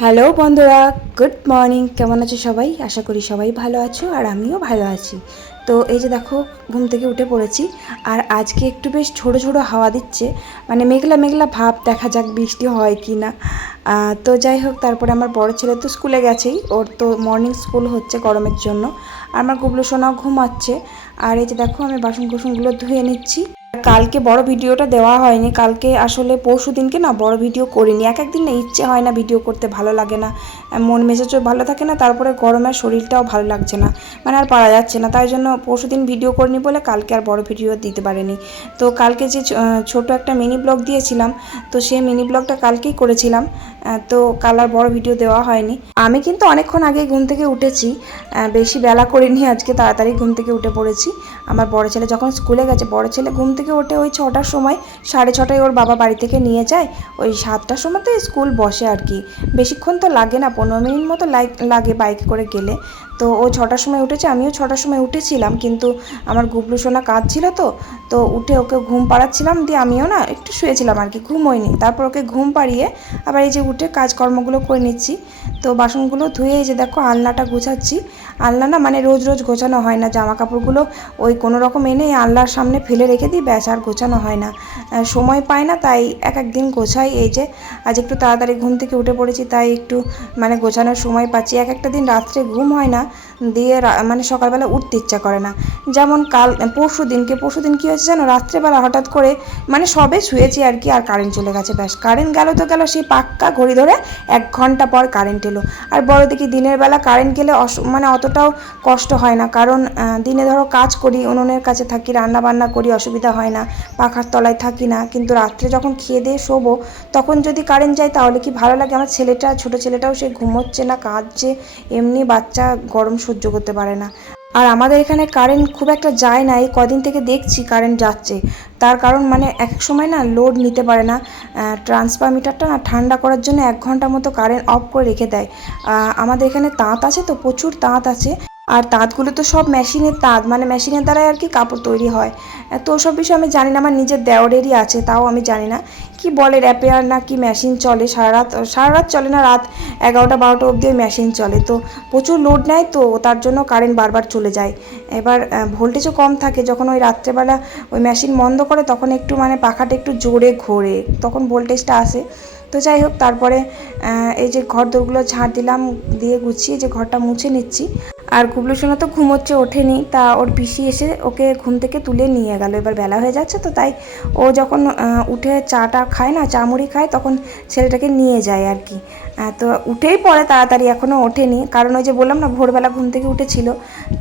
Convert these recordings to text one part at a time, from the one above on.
Hello বন্ধুরা good morning, কেমন আছো সবাই? আশা করি সবাই ভালো আছো আর আমিও ভালো আছি। তো এই যে দেখো, ঘুম থেকে উঠে পড়েছি। আর আজকে একটু বেশ ছোট ছোট হাওয়া দিচ্ছে। মানে মেঘলা মেঘলা ভাব, দেখা যাক বৃষ্টি হয় কি না। তো যাই হোক, তারপরে আমার বড় ছেলে তো স্কুলে গেছেই। ওর তো মর্নিং স্কুল হচ্ছে গরমের জন্য। আর আমার গুবলু সোনাও ঘুমাচ্ছে। আর এই যে দেখো, আমি বাসন কুসনগুলো ধুয়ে নিচ্ছি। কালকে বড় ভিডিওটা দেওয়া হয়নি। কালকে আসলে পরশু দিনকে না বড় ভিডিও করিনি। এক একদিন না ইচ্ছে হয় না ভিডিও করতে, ভালো লাগে না। মন মেজাজও ভালো থাকে না, তারপরে গরমের শরীরটাও ভালো লাগছে না। মানে আর পারা যাচ্ছে না। তাই জন্য পরশু দিন ভিডিও করিনি বলে কালকে আর বড় ভিডিও দিতে পারিনি। তো কালকে যে ছোট একটা মিনি ব্লগ দিয়েছিলাম, তো সেই মিনি ব্লগটা কালকেই করেছিলাম। তো কাল আর বড় ভিডিও দেওয়া হয়নি। আমি কিন্তু অনেকক্ষণ আগে ঘুম থেকে উঠেছি। বেশি বেলা করিনি, আজকে তাড়াতাড়ি ঘুম থেকে উঠে পড়েছি। আমার বড় ছেলে যখন স্কুলে গেছে, বড় ছেলে ঘুম থেকে ওঠে ওই ছটার সময়, সাড়ে ছটায় ওর বাবা বাড়ি থেকে নিয়ে যায়। ওই সাতটার সময় তো স্কুল বসে আর কি। বেশিক্ষণ তো লাগে না, পনেরো মিনিট মতো লাগে বাইকে করে গেলে। তো ও ছটার সময় উঠেছে, আমিও ছটার সময় উঠেছিলাম, কিন্তু আমার গুবলু সোনা কাজ ছিল তো। তো উঠে ওকে ঘুম পাড়াচ্ছিলাম, দিয়ে আমিও না একটু শুয়েছিলাম আর কি, ঘুম হয়নি। তারপর ওকে ঘুম পাড়িয়ে আবার এই যে উঠে কাজকর্মগুলো করে নিচ্ছি। তো বাসনগুলো ধুয়ে এই যে দেখো, আলনাটা গোছাচ্ছি। আলনা না মানে রোজ রোজ গোছানো হয় না জামা কাপড়গুলো ওই কোনো রকম এনে আলনার সামনে ফেলে রেখে দিই, ব্যাস আর গোছানো হয় না। সময় পায় না, তাই এক একদিন গোছাই। এই যে আজ একটু তাড়াতাড়ি ঘুম থেকে উঠে পড়েছি, তাই একটু মানে গোছানোর সময় পাচ্ছি। এক একটা দিন রাত্রে ঘুম হয় না দিয়ে মানে সকালবেলা উঠতে ইচ্ছা করে না। যেমন কাল, পরশু দিনকে, পরশু দিন কী হয়েছে জানো? রাত্রেবেলা হঠাৎ করে মানে সবে শুয়েছি আর কি, আর কারেন্ট চলে গেছে ব্যাস। কারেন্ট গেল তো গেল, সেই পাক্কা ঘড়ি ধরে এক ঘণ্টা পর কারেন্ট এলো। আর বড় দেখি দিনের বেলা কারেন্ট গেলে মানে অতটাও কষ্ট হয় না, কারণ দিনে ধরো কাজ করি, উনুনের কাছে থাকি রান্না বান্না করি, অসুবিধা হয় না, পাখার তলায় থাকি না, কিন্তু রাত্রে যখন খেয়ে দিয়ে শোবো, তখন যদি কারেন্ট যায় তাহলে কি ভালো লাগে? আমার ছেলেটা, ছোট ছেলেটাও সে ঘুমোচ্ছে না, কাঁদছে, এমনি বাচ্চা গরম সহ্য করতে পারে না। আর আমাদের এখানে কারেন্ট খুব একটা যায় না, এই কদিন থেকে দেখছি কারেন্ট যাচ্ছে। তার কারণ মানে এক সময় না লোড নিতে পারে না ট্রান্সফারমিটারটা না ঠান্ডা করার জন্য এক ঘণ্টা মতো কারেন্ট অফ করে রেখে দেয়। আমাদের এখানে তাঁত আছে তো, প্রচুর তাঁত আছে। আর তাঁতগুলো তো সব মেশিনের তাঁত মানে মেশিনের দ্বারাই আর কি কাপড় তৈরি হয়। তো ওসব বিষয়ে আমি জানি না, আমার নিজের দেওয়ারেরই আছে, তাও আমি জানি না। কি বলে র্যাপেয়ার না কি মেশিন চলে, সারা রাত সারা রাত চলে না, রাত এগারোটা বারোটা অবধি ওই মেশিন চলে। তো প্রচুর লোড নেয় তো, তার জন্য কারেন্ট বারবার চলে যায়। এবার ভোল্টেজও কম থাকে, যখন ওই রাত্রেবেলা ওই মেশিন বন্ধ করে তখন একটু মানে পাখাটা একটু জোরে ঘোরে, তখন ভোল্টেজটা আসে। তো যাই হোক, তারপরে এই যে ঘর দোরগুলো ঝাড় দিলাম, দিয়ে গুছিয়ে যে ঘরটা মুছে নিচ্ছি। আর গুবলু সোনা তো ঘুমোচ্ছে, ওঠেনি। তা ওর পিসি এসে ওকে ঘুম থেকে তুলে নিয়ে গেল। এবার বেলা হয়ে যাচ্ছে তো, তাই ও যখন উঠে চাটা খায় না চা মুড়ি খায়, তখন ছেলেটাকে নিয়ে যায় আর কি। তো উঠেই পড়ে তাড়াতাড়ি এখনও ওঠেনি। কারণ ওই যে বললাম না, ভোরবেলা ঘুম থেকে উঠেছিল,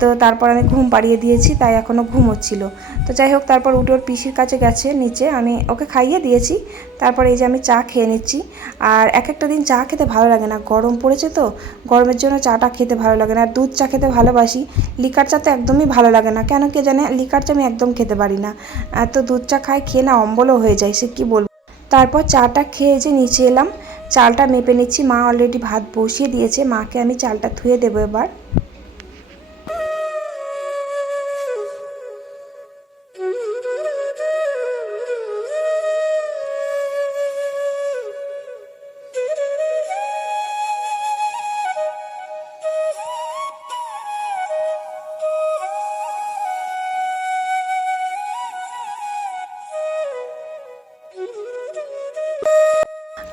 তো তারপর আমি ঘুম পাড়িয়ে দিয়েছি, তাই এখনও ঘুমোচ্ছিল। তো যাই হোক, তারপর উঠে ওর পিসির কাছে গেছে, নিচে। আমি ওকে খাইয়ে দিয়েছি, তারপর এই যে আমি চা খেয়ে নিচ্ছি। আর এক একটা দিন চা খেতে ভালো লাগে না। গরম পড়েছে তো, গরমের জন্য চাটা খেতে ভালো লাগে না। আর দুধ চা খেতে ভালোবাসি, লিকার চা তো একদমই ভালো লাগে না। কেন কে জানে, লিকার চা আমি একদম খেতে পারি না। তো দুধ চা খাই, খেয়ে না অম্বলও হয়ে যায়, সে কী বলব? তারপর চাটা খেয়ে যে নিচে এলাম চালটা মেপে নিচ্ছি। মা অলরেডি ভাত বসিয়ে দিয়েছে। মাকে আমি চালটা ধুয়ে দেবো এবার।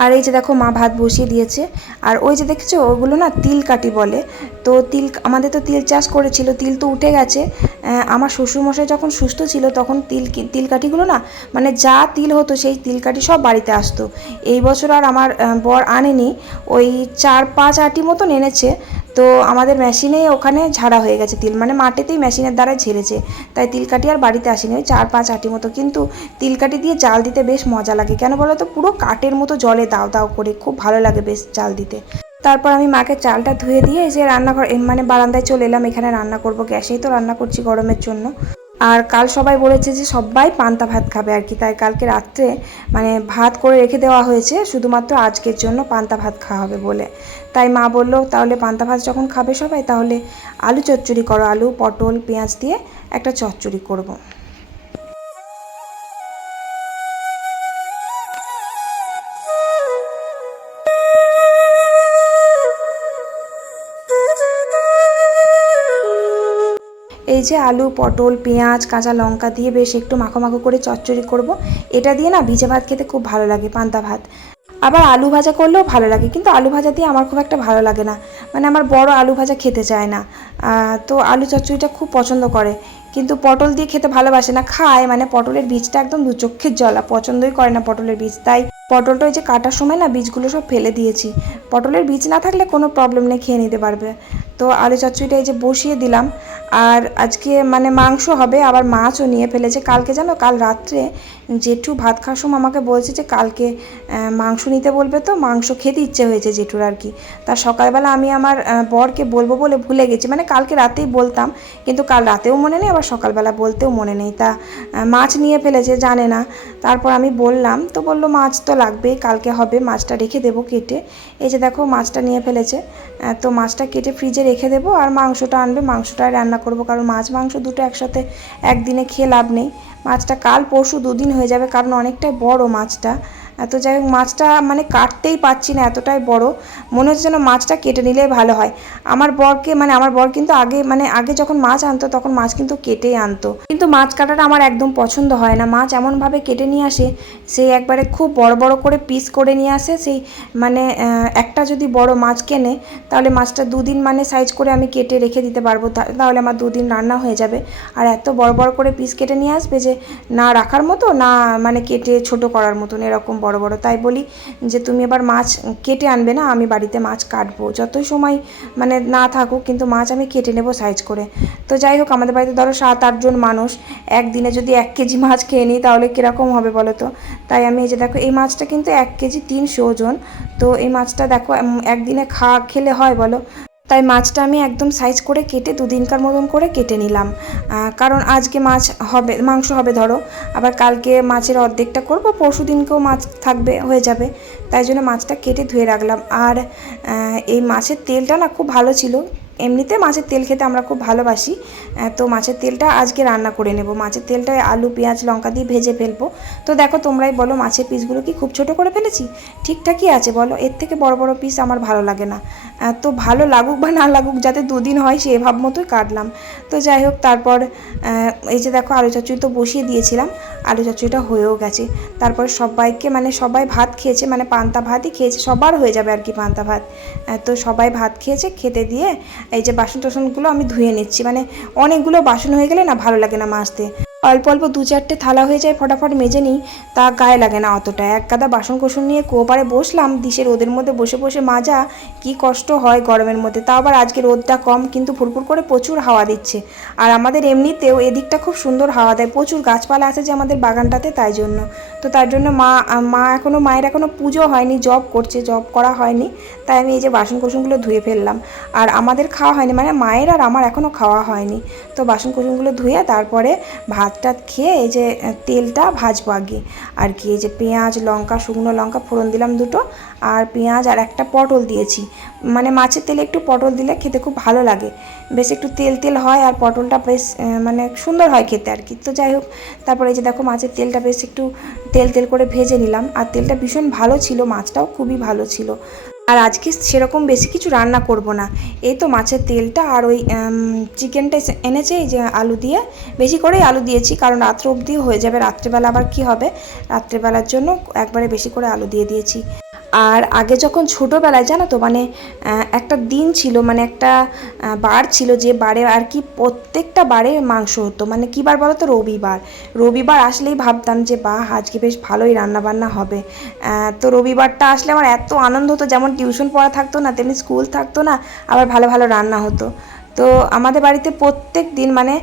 আর এই যে দেখো মা ভাত বসিয়ে দিয়েছে। আর ওই যে দেখছ, ওগুলো না তিল কাটি বলে। তো তিল, আমাদের তো তিল চাষ করেছিল, তিল তো উঠে গেছে। আমার শ্বশুরমশাই যখন সুস্থ ছিল, তখন তিল তিল কাঠিগুলো না মানে যা তিল হতো সেই তিল কাঠি সব বাড়িতে আসতো। এই বছর আর আমার বর আনেনি, ওই চার পাঁচ আটি মতন এনেছে। তো আমাদের মেশিনে ওখানে ঝাড়া হয়ে গেছে তিল। মানে মাটিতেই মেশিনের দ্বারা ঝেড়েছে। তাই তিলকাঠি আর বাড়িতে আসেনি। ওই চার পাঁচ আটি মতো। কিন্তু তিলকাঠি দিয়ে জাল দিতে বেশ মজা লাগে। কেন বলো তো? পুরো কাঠের মতো জলে দাও দাও করে। খুব ভালো লাগে বেশ জাল দিতে। তারপর আমি মাকে চালটা ধুয়ে দিয়ে যে রান্নাঘর মানে বারান্দায় চলে এলাম। এখানে রান্না করব গ্যাসেই তো রান্না করছি গরমের জন্য। আর কাল সবাই বলেছে যে সবাই পান্তা ভাত খাবে আর কি। তাই কালকে রাত্রে মানে ভাত করে রেখে দেওয়া হয়েছে। শুধুমাত্র আজকের জন্য পান্তা ভাত খাওয়া হবে বলে। তাই মা বলল, তাহলে পান্তা ভাত যখন খাবে সবাই, তাহলে আলু চচ্চড়ি করো। আলু, পটল, পেঁয়াজ দিয়ে একটা চচ্চড়ি করব। এই যে আলু, পটল, পেঁয়াজ, কাঁচা লঙ্কা দিয়ে বেশ একটু মাখো মাখো করে চচ্চড়ি করব। এটা দিয়ে না ভিজে ভাত খেতে খুব ভালো লাগে পান্তা ভাত। আবার আলু ভাজা করলেও ভালো লাগে। কিন্তু আলু ভাজা দিয়ে আমার খুব একটা ভালো লাগে না। মানে আমার বড় আলু ভাজা খেতে চায় না। তো আলু চচ্চড়িটা খুব পছন্দ করে। কিন্তু পটল দিয়ে খেতে ভালোবাসে না, খায় মানে পটলের বীজটা একদম দু চক্ষের জলা পছন্দই করে না পটলের বীজ। তাই পটলটা ওই যে কাটার সময় না বীজগুলো সব ফেলে দিয়েছি। পটলের বীজ না থাকলে কোনো প্রবলেম নেই, খেয়ে নিতে পারবে। তো আলু চচ্চড়িটা এই যে বসিয়ে দিলাম। আর আজকে মানে মাংস হবে, আবার মাছও নিয়ে ফেলেছে। কালকে জানো, কাল রাত্রে জেঠু ভাত খাওয়ার সময় আমাকে বলছে যে কালকে মাংস নিতে বলবে তো, মাংস খেতে ইচ্ছে হয়েছে জেঠুর আর কি। তার সকালবেলা আমি আমার বরকে বলব বলে ভুলে গেছি। মানে কালকে রাতেই বলতাম, কিন্তু কাল রাতেও মনে নেই, আবার সকালবেলা বলতেও মনে নেই। তা মাছ নিয়ে ফেলেছে, জানে না। তারপর আমি বললাম, তো বলল, মাছ তো লাগবেই, কালকে হবে, মাছটা রেখে দেবো কেটে। এই যে দেখো, মাছটা নিয়ে ফেলেছে। তো মাছটা কেটে ফ্রিজে রেখে দেবো, আর মাংসটা আনবে, মাংসটাই রান্না করব, কারণ মাছ মাংস দুটো একসাথে একদিনে খেয়ে লাভ নেই। মাছটা কাল পরশু দুদিন হয়ে যাবে, কারণ অনেকটাই বড় মাছটা। এত যাই হোক, মাছটা মানে কাটতেই পাচ্ছি না, এতটাই বড়। মনে হচ্ছে যেন মাছটা কেটে নিলেই ভালো হয়। আমার বরকে মানে আমার বর কিন্তু আগে মানে আগে যখন মাছ আনতো, তখন মাছ কিন্তু কেটেই আনতো। কিন্তু মাছ কাটাটা আমার একদম পছন্দ হয় না। মাছ এমনভাবে কেটে নিয়ে আসে সেই একবারে খুব বড় বড় করে পিস করে নিয়ে আসে, সেই মানে একটা যদি বড় মাছ কেনে, তাহলে মাছটা দুদিন মানে সাইজ করে আমি কেটে রেখে দিতে পারব। তাহলে আমার দুদিন রান্না হয়ে যাবে। আর এত বড় বড় করে পিস কেটে নিয়ে আসবে যে, না রাখার মতো, না মানে কেটে ছোট করার মতন এরকম বড় বড়। তাই বলি যে তুমি এবার মাছ কেটে আনবে না, আমি বাড়িতে মাছ কাটবো। যতই সময় মানে না থাকুক, কিন্তু মাছ আমি কেটে নেব সাইজ করে। তো যাই হোক, আমাদের বাড়িতে ধরো সাত আটজন মানুষ, একদিনে যদি এক কেজি মাছ খেয়ে নিই, তাহলে কীরকম হবে বলো তো? তাই আমি এই যে দেখো, এই মাছটা কিন্তু এক কেজি তিনশো ওজন তো এই মাছটা দেখো একদিনে খা, খেলে হয় বলো? তাই মাছটা আমি একদম সাইজ করে কেটে দুদিনকার মতন করে কেটে নিলাম। কারণ আজকে মাছ হবে, মাংস হবে ধরো, আবার কালকে মাছের অর্ধেকটা করব, পরশু দিনকেও মাছ থাকবে, হয়ে যাবে। তাই জন্য মাছটা কেটে ধুয়ে রাখলাম। আর এই মাছের তেলটা না খুব ভালো ছিল। এমনিতে মাছের তেল খেতে আমরা খুব ভালোবাসি তো মাছের তেলটা আজকে রান্না করে নেব। মাছের তেলটায় আলু, পেঁয়াজ, লঙ্কা দিয়ে ভেজে ফেলব। তো দেখো, তোমরাই বলো মাছের পিসগুলো কি খুব ছোট করে ফেলেছি? ঠিকঠাকই আছে বলো, এর থেকে বড় বড় পিস আমার ভালো লাগে না। তো ভালো লাগুক বা না লাগুক, যাতে দুদিন হয় সে ভাব মতোই কাটলাম। তো যাই হোক, তারপর এই যে দেখো, আলু চচ্চড়ি তো বসিয়ে দিয়েছিলাম। আলু চচ্চড়িটা হয়েও গেছে। তারপর সবাইকে মানে সবাই ভাত খেয়েছে মানে পান্তা ভাতই খেয়েছে, সবার হয়ে যাবে আর কি পান্তা ভাত। তো সবাই ভাত খেয়েছে, খেতে দিয়ে এই যে বাসন টাসনগুলো আমি ধুয়ে নিচ্ছি। মানে অনেকগুলো বাসন হয়ে গেলে না ভালো লাগে না মাজতে। অল্প অল্প দু চারটে থালা হয়ে যায় ফটাফট মেজে নিই। তা গায়ে লাগে না অতটা। এক গাদা বাসন কোসন নিয়ে কোপারে বসলাম, দিশের রোদের মধ্যে বসে বসে মাজা কি কষ্ট হয় গরমের মধ্যে। তাও আবার আজকে রোদটা কম, কিন্তু ফুরফুর করে প্রচুর হাওয়া দিচ্ছে। আর আমাদের এমনিতেও এদিকটা খুব সুন্দর হাওয়া দেয়। প্রচুর গাছপালা আছে যে আমাদের বাগানটাতে তাই জন্য। তো তার জন্য মা মা এখনও মায়ের এখনও পুজো হয়নি, জব করছে, জব করা হয়নি। তাই আমি এই যে বাসন কোসনগুলো ধুয়ে ফেললাম। আর আমাদের খাওয়া হয়নি মানে মায়ের আর আমার এখনও খাওয়া হয়নি। তো বাসন কোসনগুলো ধুয়ে তারপরে ভাত টাত খেয়ে এই যে তেলটা ভাজবো আগে। আর কি, এই যে পেঁয়াজ, লঙ্কা, শুকনো লঙ্কা ফোড়ন দিলাম দুটো। আর পেঁয়াজ আর একটা পটল দিয়েছি। মানে মাছের তেলে একটু পটল দিলে খেতে খুব ভালো লাগে। বেশ একটু তেল তেল হয় আর পটলটা বেশ মানে সুন্দর হয় খেতে আর কি। তো যাই হোক, তারপরে এই যে দেখো মাছের তেলটা বেশ একটু তেল তেল করে ভেজে নিলাম। আর তেলটা ভীষণ ভালো ছিল, মাছটাও খুবই ভালো ছিল। আর আজকে সেরকম বেশি কিছু রান্না করব না। এই তো মাছের তেলটা আর ওই চিকেনটা এনেছে, এই যে আলু দিয়ে। বেশি করেই আলু দিয়েছি, কারণ রাত্র অবধি হয়ে যাবে, রাত্রেবেলা আবার কি হবে? রাত্রেবেলার জন্য একবারে বেশি করে আলু দিয়ে দিয়েছি। আর আগে যখন ছোটোবেলায়, জানো তো মানে একটা দিন ছিল মানে একটা বার ছিল যে বারে আর কি প্রত্যেকটা বারে মাংস হতো। মানে কী বার বলো তো রবিবার। রবিবার আসলেই ভাবতাম যে, বাহ, আজকে বেশ ভালোই রান্না বান্না হবে তো রবিবারটা আসলে আমার এত আনন্দ হতো, যেমন টিউশন পড়া থাকতো না, তেমনি স্কুল থাকতো না, আবার ভালো ভালো রান্না হতো। তো আমাদের বাড়িতে প্রত্যেক দিন মানে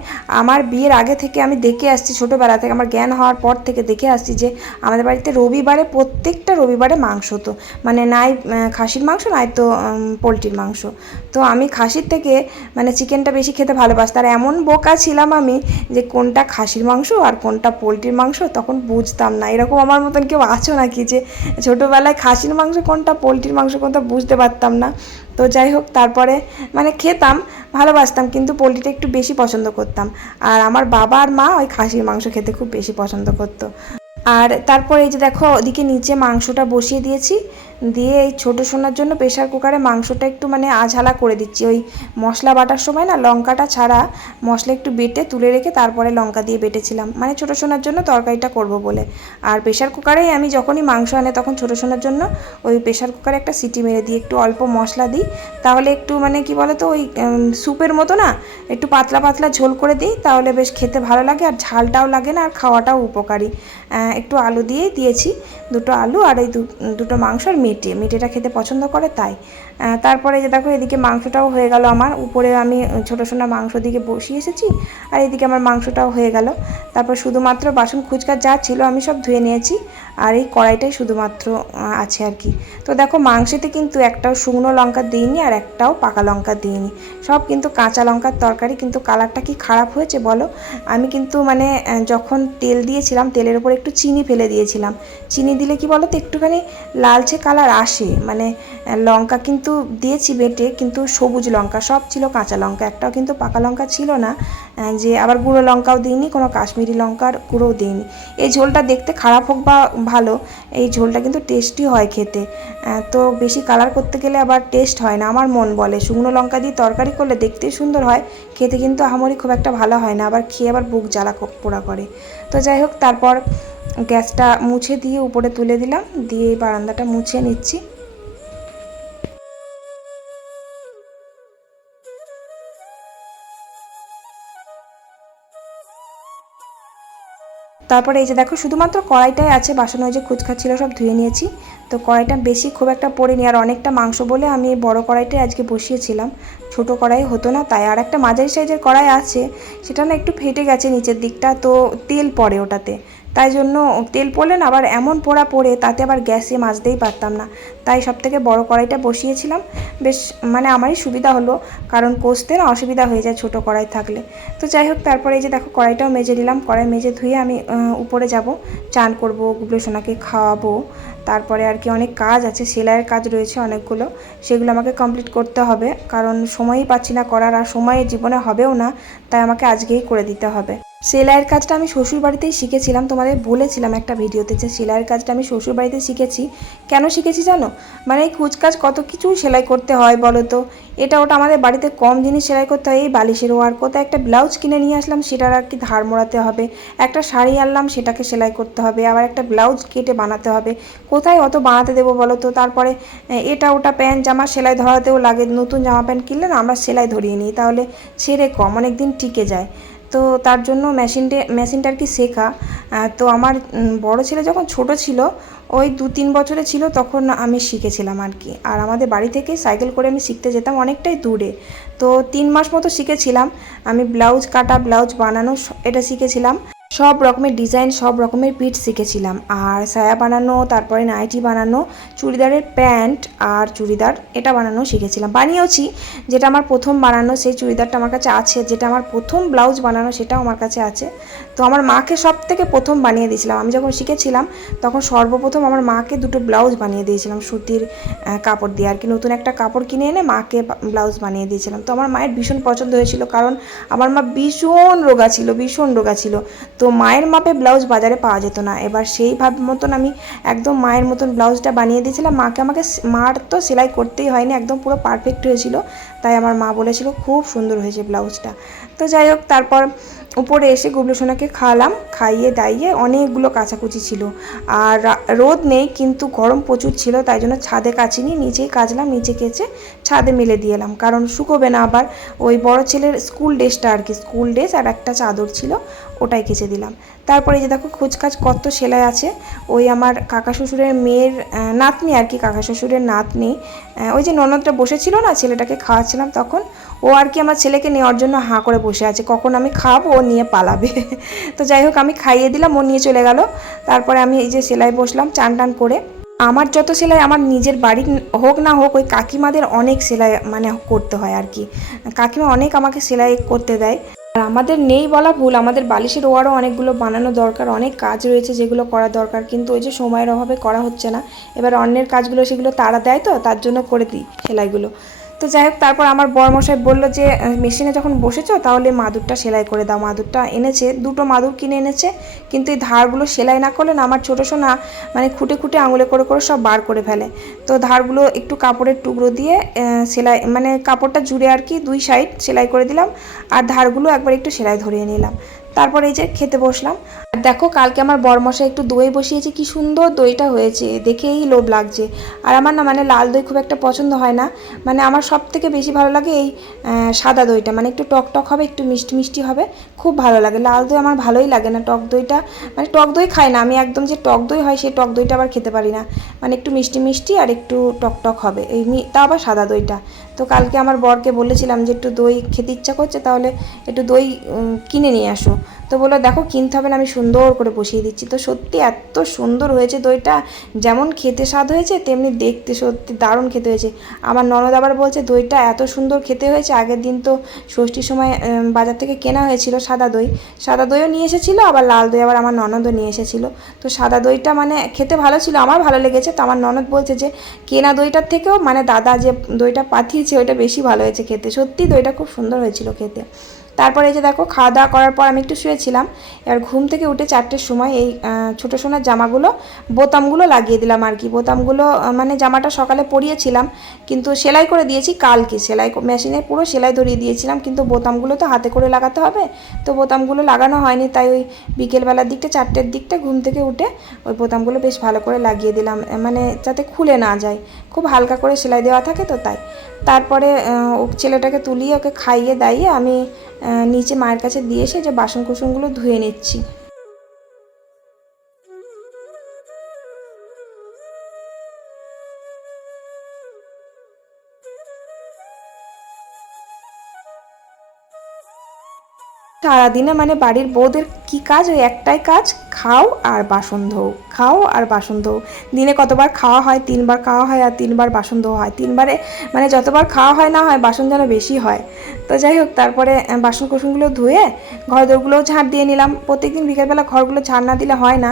আমার বিয়ের আগে থেকে আমি দেখে আসছি, ছোটোবেলা থেকে আমার জ্ঞান হওয়ার পর থেকে দেখে আসছি যে আমাদের বাড়িতে রবিবারে প্রত্যেকটা রবিবারে মাংস তো মানে নাই খাসির মাংস, নাই তো পোলট্রির মাংস। তো আমি খাসির থেকে মানে চিকেনটা বেশি খেতে ভালোবাসতাম। আর এমন বোকা ছিলাম আমি যে কোনটা খাসির মাংস আর কোনটা পোলট্রির মাংস তখন বুঝতাম না। এরকম আমার মতন কেউ আছো নাকি যে ছোটোবেলায় খাসির মাংস কোনটা, পোলট্রির মাংস কোনটা বুঝতে পারতাম না? তো যাই হোক, তারপরে মানে খেতাম, ভালোবাসতাম, কিন্তু পোলট্রিটা একটু বেশি পছন্দ করতাম। আর আমার বাবা আর মা ওই খাসির মাংস খেতে খুব বেশি পছন্দ করতো। আর তারপর এই যে দেখো, ওদিকে নিচে মাংসটা বসিয়ে দিয়েছি। দিয়ে এই ছোটো সোনার জন্য প্রেশার কুকারে মাংসটা একটু মানে আঝালা করে দিচ্ছি। ওই মশলা বাটার সময় না লঙ্কাটা ছাড়া মশলা একটু বেটে তুলে রেখে তারপরে লঙ্কা দিয়ে বেটেছিলাম। মানে ছোটো সোনার জন্য তরকারিটা করব বলে। আর প্রেশার কুকারেই আমি যখনই মাংস আনে তখন ছোটো সোনার জন্য ওই প্রেশার কুকারে একটা সিটি মেরে দিই, একটু অল্প মশলা দিই। তাহলে একটু মানে কি বলো তো ওই স্যুপের মতো না একটু পাতলা পাতলা ঝোল করে দিই। তাহলে বেশ খেতে ভালো লাগে আর ঝালটাও লাগে না আর খাওয়াটাও উপকারী। একটু আলু দিয়েই দিয়েছি। দুটো আলু আর এই দুটো মাংস আর মেটে মেটেটা খেতে পছন্দ করে তাই। তারপরে যে দেখো, এদিকে মাংসটাও হয়ে গেল আমার। উপরে আমি ছোটো সোনা মাংস দিকে বসিয়ে এসেছি, আর এদিকে আমার মাংসটাও হয়ে গেল। তারপর শুধুমাত্র বাসন খুচকা যা ছিল আমি সব ধুয়ে নিয়েছি। আর এই কড়াইটাই শুধুমাত্র আছে আর কি। তো দেখো, মাংসেতে কিন্তু একটাও শুকনো লঙ্কা দিইনি আর একটাও পাকা লঙ্কা দিইনি। সব কিন্তু কাঁচা লঙ্কার তরকারি, কিন্তু কালারটা কি খারাপ হয়েছে বলো? আমি কিন্তু মানে যখন তেল দিয়েছিলাম, তেলের উপর একটু চিনি ফেলে দিয়েছিলাম। চিনি দিলে কি বলো তো, একটুখানি লালচে কালার আসে। মানে লঙ্কা কিন্তু দিয়েছি বেটে, কিন্তু সবুজ লঙ্কা, সব ছিল কাঁচা লঙ্কা। একটাও কিন্তু পাকা লঙ্কা ছিল না। যে আবার গুঁড়ো লঙ্কাও দিইনি, কোনো কাশ্মীরি লঙ্কার গুঁড়োও দিইনি। এই ঝোলটা দেখতে খারাপ হোক বা ভালো, এই ঝোলটা কিন্তু টেস্টি হয় খেতে। তো বেশি কালার করতে গেলে আবার টেস্ট হয় না, আমার মন বলে। শুকনো লঙ্কা দিয়ে তরকারি করলে দেখতে সুন্দর হয়, খেতে কিন্তু আহামরি খুব একটা ভালো হয় না, আবার খেয়ে আবার বুক জ্বালা পোড়া করে। তো যাই হোক, তারপর গ্যাসটা মুছে দিয়ে উপরে তুলে দিলাম, দিয়ে বারান্দাটা মুছে নিচ্ছি। তারপরে এই যে দেখো, শুধুমাত্র কড়াইটাই আছে, বাসন ওই যে কুচকা ছিল, সব ধুয়ে নিয়েছি। তো কড়াইটা বেশি খুব একটা পড়েনি, আর অনেকটা মাংস বলে আমি বড় কড়াইটাই আজকে বসিয়েছিলাম। ছোট কড়াই হতো না, তাই আর একটা মাঝারি সাইজের কড়াই আছে, সেটা না একটু ফেটে গেছে নিচের দিকটা, তো তেল পড়ে ওটাতে। তাই জন্য তেল পড়লে না, আবার এমন পোড়া পড়ে তাতে আবার গ্যাসে মাজতেই পারতাম না। তাই সব থেকে বড় কড়াইটা বসিয়েছিলাম। বেশ মানে আমারই সুবিধা হলো, কারণ কষতে না অসুবিধা হয়ে যায় ছোট কড়াই থাকলে। তো যাই হোক, তারপরে এই যে দেখো, কড়াইটাও মেজে নিলাম। কড়াই মেজে ধুয়ে আমি উপরে যাব। চান করব, গুবলো সোনাকে খাওয়াবো। তারপরে আর কি অনেক কাজ আছে, সেলাইয়ের কাজ রয়েছে অনেকগুলো। সেগুলো আমাকে কমপ্লিট করতে হবে। কারণ সময়ই পাচ্ছি না করার, আর সময় জীবনে হবেও না। তাই আমাকে আজকেই করে দিতে হবে। সেলাইয়ের কাজটা আমি শ্বশুর বাড়িতেই শিখেছিলাম। তোমাদের বলেছিলাম একটা ভিডিওতে যে সেলাইয়ের কাজটা আমি শ্বশুর বাড়িতে শিখেছি। কেন শিখেছি জানো? মানে এই কুচকাজ কত কিছু সেলাই করতে হয় বলো তো। এটা ওটা আমাদের বাড়িতে কম জিনিস সেলাই করতে হয়। এই বালিশের ওয়ার কোথায় একটা ব্লাউজ কিনে নিয়ে আসলাম, সেটার আর কি ধার মোড়াতে হবে। একটা শাড়ি আনলাম, সেটাকে সেলাই করতে হবে। আবার একটা ব্লাউজ কেটে বানাতে হবে। কোথায় অত বানাতে দেবো বলো তো? তারপরে এটা ওটা প্যান্ট, জামা সেলাই ধরাতেও লাগে। নতুন জামা প্যান্ট কিনলে না আমরা সেলাই ধরিয়ে নিই। তাহলে ছেড়ে কম অনেক দিন টিকে যায়। তো তার জন্য মেশিনটে মেশিনটা আর কি শেখা। তো আমার বড় ছেলে যখন ছোট ছিল, ওই দু তিন বছরে ছিল, তখন আমি শিখেছিলাম আর কি। আর আমাদের বাড়ি থেকে সাইকেল করে আমি শিখতে যেতাম অনেকটাই দূরে। তো তিন মাস মতো শিখেছিলাম। আমি ব্লাউজ কাটা ব্লাউজ বানানো এটা শিখেছিলাম। সব রকমের ডিজাইন, সব রকমের পিঠ শিখেছিলাম। আর সায়া বানানো, তারপরে নাইটি বানানো, চুড়িদারের প্যান্ট আর চুড়িদার এটা বানানো শিখেছিলাম। বানিয়েওছি, যেটা আমার প্রথম বানানো, সেই চুড়িদারটা আমার কাছে আছে। যেটা আমার প্রথম ব্লাউজ বানানো, সেটাও আমার কাছে আছে। তো আমার মাকে সব থেকে প্রথম বানিয়ে দিয়েছিলাম। আমি যখন শিখেছিলাম, তখন সর্বপ্রথম আমার মাকে দুটো ব্লাউজ বানিয়ে দিয়েছিলাম, সুতির কাপড় দিয়ে। আর কি নতুন একটা কাপড় কিনে এনে মাকে ব্লাউজ বানিয়ে দিয়েছিলাম। তো আমার মায়ের ভীষণ পছন্দ হয়েছিল, কারণ আমার মা ভীষণ রোগা ছিল, ভীষণ রোগা ছিল। তো মায়ের মাপে ব্লাউজ বাজারে পাওয়া যেত না। এবার সেইভাবে মতন আমি একদম মায়ের মতন ব্লাউজটা বানিয়ে দিয়েছিলাম। মাকে আমাকে মার তো সেলাই করতেই হয়নি, একদম পুরো পারফেক্ট হয়েছিল। তাই আমার মা বলেছিল, খুব সুন্দর হয়েছে ব্লাউজটা। তো যাই হোক, তারপর উপরে এসে গুবলু সোনাকে খাওয়ালাম, খাইয়ে দাইয়ে অনেকগুলো কাচাকুচি ছিল। আর রোদ নেই, কিন্তু গরম প্রচুর ছিল, তাই জন্য ছাদে কাচিনি, নিচেই কাচলাম, নিচে কেচে ছাদে মেলে দিয়ে এলাম। কারণ শুকোবে না আবার। ওই বড় ছেলের স্কুল ড্রেসটা আর কি স্কুল ড্রেস আর একটা চাদর ছিল। ওটাই কেচে দিলাম। তারপরে যে দেখো খোঁজকাজ কত সেলাই আছে, ওই আমার কাকা শ্বশুরের মেয়ের নাতনি আর কি, কাকা শ্বশুরের নাতনি। ওই যে ননদটা বসেছিল না, ছেলেটাকে খাওয়াচ্ছিলাম তখন, ও আর কি আমার ছেলেকে নেওয়ার জন্য হাঁ করে বসে আছে, কখন আমি খাওয়াবো ও নিয়ে পালাবে। তো যাই হোক, আমি খাইয়ে দিলাম, ও নিয়ে চলে গেল। তারপরে আমি এই যে সেলাই বসলাম, চান টান করে। আমার যত সেলাই আমার নিজের বাড়ির হোক না হোক, ওই কাকিমাদের অনেক সেলাই মানে করতে হয় আর কি। কাকিমা অনেক আমাকে সেলাই করতে দেয়। আর আমাদের নেই বলা ভুল, আমাদের বালিশের ওয়ারও অনেকগুলো বানানো দরকার, অনেক কাজ রয়েছে যেগুলো করা দরকার, কিন্তু ওই যে সময়ের অভাবে করা হচ্ছে না। এবার অন্যের কাজগুলো সেগুলো তারা দেয় তো, তার জন্য করে দিই সেলাইগুলো। তো যাই হোক, তারপর আমার বরমশাই বলল যে মেশিনে যখন বসেছো তাহলে মাদুরটা সেলাই করে দাও। মাদুরটা এনেছে, দুটো মাদুর কিনে এনেছে, কিন্তু এই ধারগুলো সেলাই না করলে না আমার ছোটো সোনা মানে খুঁটে খুঁটে আঙুলে করে করে সব বার করে ফেলে। তো ধারগুলো একটু কাপড়ের টুকরো দিয়ে সেলাই মানে কাপড়টা জুড়ে আর কি দুই সাইড সেলাই করে দিলাম, আর ধারগুলো একবার একটু সেলাই ধরিয়ে নিলাম। তারপর এই যে খেতে বসলাম দেখো, কালকে আমার বরমশাই একটু দই বসিয়েছে, কি সুন্দর দইটা হয়েছে, দেখেই লোভ লাগছে। আর আমার না মানে লাল দই খুব একটা পছন্দ হয় না। মানে আমার সব থেকে বেশি ভালো লাগে এই সাদা দইটা। মানে একটু টক টক হবে, একটু মিষ্টি মিষ্টি হবে, খুব ভালো লাগে। লাল দই আমার ভালোই লাগে না, টক দইটা মানে টক দই খাই না। আমি একদম যে টক দই হয় সেই টক দইটা আবার খেতে পারি না। মানে একটু মিষ্টি মিষ্টি আর একটু টক টক হবে। এই তা আবার সাদা দইটা। তো কালকে আমার বরকে বলেছিলাম যে একটু দই খেতে ইচ্ছা করছে, তাহলে একটু দই কিনে নিয়ে আসো। তো বলল, দেখো, কিনতে হবে না, আমি সুন্দর করে বসিয়ে দিচ্ছি। তো সত্যি এত সুন্দর হয়েছে দইটা, যেমন খেতে স্বাদ হয়েছে, তেমনি দেখতে সত্যি দারুণ খেতে হয়েছে। আমার ননদ আবার বলছে, দইটা এত সুন্দর খেতে হয়েছে, আগের দিন তো ষষ্ঠীর সময় বাজার থেকে কেনা হয়েছিল সাদা দই। সাদা দইও নিয়ে এসেছিল, আবার লাল দই আবার আমার ননদও নিয়ে এসেছিল। তো সাদা দইটা মানে খেতে ভালো ছিল, আমার ভালো লেগেছে। তো আমার ননদ বলছে যে, কেনা দইটার থেকেও মানে দাদা যে দইটা পাঠিয়েছে ওইটা বেশি ভালো হয়েছে খেতে। সত্যি দইটা খুব সুন্দর হয়েছিল খেতে। তারপরে এই যে দেখো, খাওয়া দাওয়া করার পর আমি একটু শুয়েছিলাম। এবার ঘুম থেকে উঠে চারটের সময় এই ছোটো সোনার জামাগুলো, বোতামগুলো লাগিয়ে দিলাম আর কি। বোতামগুলো মানে জামাটা সকালে পরিয়েছিলাম, কিন্তু সেলাই করে দিয়েছি কালকে। সেলাই মেশিনে পুরো সেলাই ধরিয়ে দিয়েছিলাম, কিন্তু বোতামগুলো তো হাতে করে লাগাতে হবে। তো বোতামগুলো লাগানো হয়নি, তাই ওই বিকেলবেলার দিকটা, চারটের দিকটা ঘুম থেকে উঠে ওই বোতামগুলো বেশ ভালো করে লাগিয়ে দিলাম মানে যাতে খুলে না যায়। খুব হালকা করে সেলাই দেওয়া থাকে তো তাই। তারপরে ছেলেটাকে তুলিয়ে ওকে খাইয়ে দাইয়ে আমি নিচে মায়ের কাছে দিয়ে এসে যে বাসন কুসনগুলো ধুয়ে নিচ্ছি। সারাদিনে মানে বাড়ির বউদের কি কাজ? ওই একটাই কাজ, খাও আর বাসন ধোও। খাও আর বাসন ধোও। দিনে কতবার খাওয়া হয়? তিনবার খাওয়া হয় আর তিনবার বাসন ধোয়া হয়। তিনবারে মানে যতবার খাওয়া হয় না হয়, বাসন যেন বেশি হয়। তো যাই হোক, তারপরে বাসন কুসনগুলো ধুয়ে ঘর দোরগুলোও ঝাঁট দিয়ে নিলাম। প্রত্যেকদিন বিকেলবেলা ঘরগুলো ঝাড় না দিলে হয় না।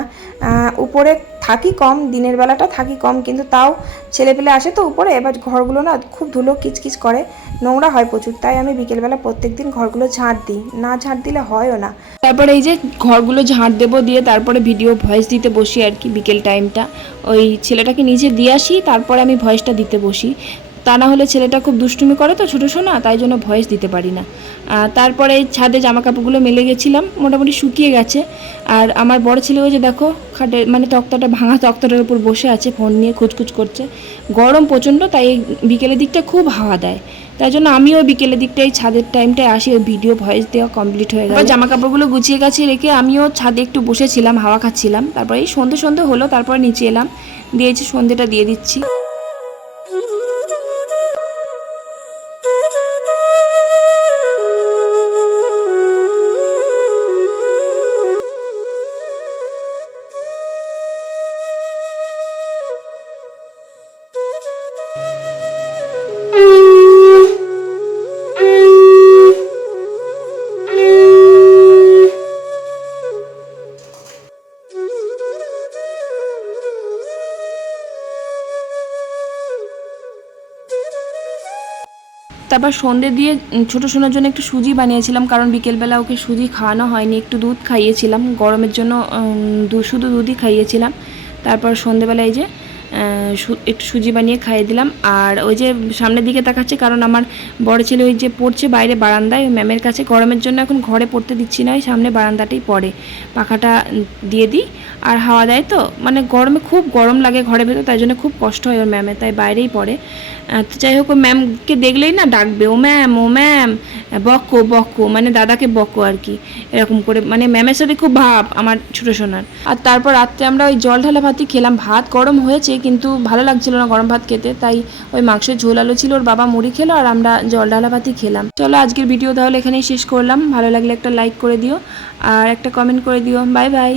উপরে থাকি কম, দিনের বেলাটা থাকি কম, কিন্তু তাও ছেলেপেলে আসে তো উপরে, এবার ঘরগুলো না খুব ধুলো কিচকিচ করে, নোংরা হয় প্রচুর, তাই আমি বিকেলবেলা প্রত্যেক দিন ঘরগুলো ঝাঁট দিই, না ঝাঁট দিলে হয়ও না। তারপরে এই যে ঘরগুলো ঝাঁট দেবো দিয়ে তারপরে ভিডিও ভয়েস দিতে বসি আর কি বিকেল টাইমটা ওই ছেলেটাকে নিজে দিয়ে আসি, তারপরে আমি ভয়েসটা দিতে বসি। তা না হলে ছেলেটা খুব দুষ্টুমি করে তো ছোটো শোনা তাই জন্য ভয়েস দিতে পারি না। তারপরে ছাদে জামা কাপড়গুলো মেলে গেছিলাম, মোটামুটি শুকিয়ে গেছে। আর আমার বড় ছেলে ওই যে দেখো, খাটে মানে তক্তাটা ভাঙা তক্তাটার উপর বসে আছে, ফোন নিয়ে খুচখুচ করছে। গরম প্রচণ্ড, তাই এই বিকেলের দিকটা খুব হাওয়া দেয়। তাই জন্য আমিও বিকেলের দিকটা, এই ছাদের টাইমটায় আসি, ওই ভিডিও ভয়েস দেওয়া কমপ্লিট হয়ে গেল। জামা কাপড়গুলো গুছিয়ে গাছিয়ে রেখে আমিও ছাদে একটু বসেছিলাম, হাওয়া খাচ্ছিলাম। তারপরে এই সন্ধে সন্ধে হলো, তারপরে নিচে এলাম দিয়েছি সন্ধেটা দিয়ে দিচ্ছি। তারপর সন্ধে দিয়ে ছোটো সোনার জন্য একটু সুজি বানিয়েছিলাম, কারণ বিকেলবেলা ওকে সুজি খাওয়ানো হয়নি, একটু দুধ খাইয়েছিলাম, গরমের জন্য শুধু দুধই খাইয়েছিলাম। তারপর সন্ধেবেলায় যে একটু সুজি বানিয়ে খাইয়ে দিলাম। আর ওই যে সামনের দিকে তাকাচ্ছে, কারণ আমার বড় ছেলে ওই যে পড়ছে বাইরে বারান্দায় ম্যামের কাছে। গরমের জন্য এখন ঘরে পড়তে দিচ্ছি না, ওই সামনে বারান্দাটাই পড়ে। পাখাটা দিয়ে দিই, আর হাওয়া দেয় তো। মানে গরমে খুব গরম লাগে ঘরে ভেতর, তাই জন্য খুব কষ্ট হয় ওর ম্যামে, তাই বাইরেই পড়ে। তো যাই হোক ম্যামকে দেখলেই না ডাকবে, ও ম্যাম ও ম্যাম বক্কো বক্কো মানে দাদাকে বকো আর কি, এরকম করে। মানে ম্যামের সাথে খুব ভাব, আমার ছোটো সোনার। আর তারপর রাত্রে আমরা ওই জল ঢালা ভাতই খেলাম। ভাত গরম হয়েছে, কিন্তু ভালো লাগছিল না গরম ভাত খেতে, তাই ওই মাংসের ঝোল আলো ছিল, ওর বাবা মুড়ি খেলো আর আমরা জল ডালা ভাতই খেলাম। চলো আজকের ভিডিও তাহলে এখানেই শেষ করলাম। ভালো লাগলে একটা লাইক করে দিও আর একটা কমেন্ট করে দিও। Bye bye